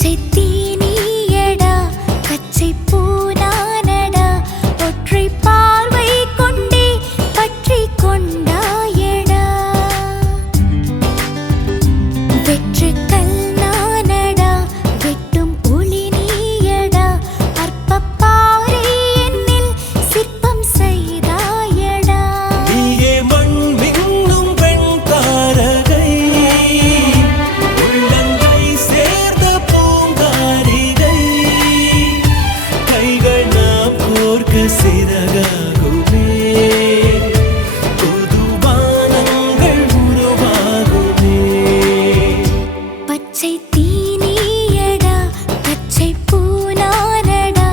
பச்சை தீனியடா பச்சை பூனானடா ஒற்றை பார்வை கொண்டே பற்றி கொண்டாயடா வெற்று கல் நானடா வெட்டும் ஒளி நீயடா அற்பப்பாறை என்னில் சிற்பம் செய்தாயடா நீயே மண் மின்னும் பெண் தாரகை உள்ளங்கை சேர்ந்த பூங்காரிகை கைகள் நாம் கோர்க்க சிறகாகுமே புது வானங்கள் உருவாகுமே பச்சை தீனியடா பச்சை பூனானடா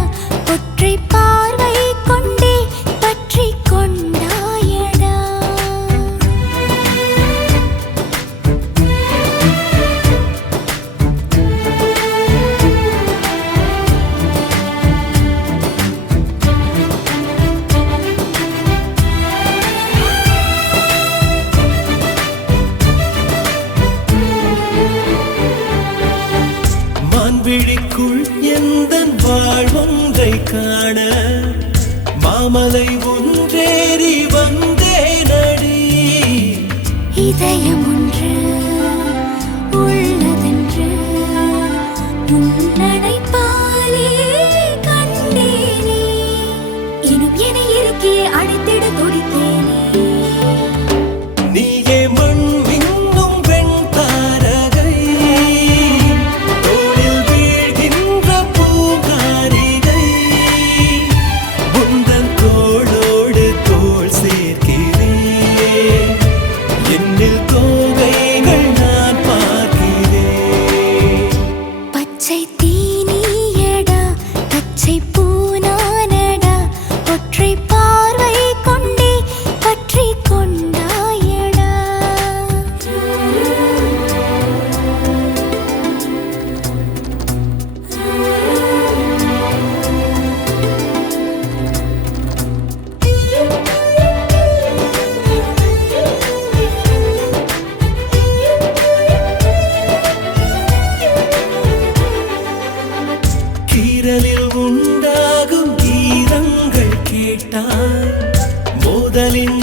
ஒற்றை பார்வை கொண்டே பற்றி கொண்டாயடா மான்விழிக்குள் எந்தன் வாழ்வொன்றை காண மாமலை ஒன்றேறி வந்தேனடி இதயம் ஒன்று உள்ளதென்று உன்னடைப்பாலே கண்டேனே இனும் என இருக்கே அழைத்திட துடித்தேனே நீயே மண் மின்னும் பெண் தாரகை தோளில் வீழ்கின்ற பூங்காரிகை உந்தன் தோளோடு தோள் சேர்க்கிறேன் என்னில் தோகைகள் நான் பார்க்கிறேன் பச்சை தீனியடா பச்சை பூனானடா ஒற்றை பார்வை கொண்டே பற்றி கொண்டாயடா கீரலில் உண்டாகும் கீதங்கள் கேட்டால் மோதலின்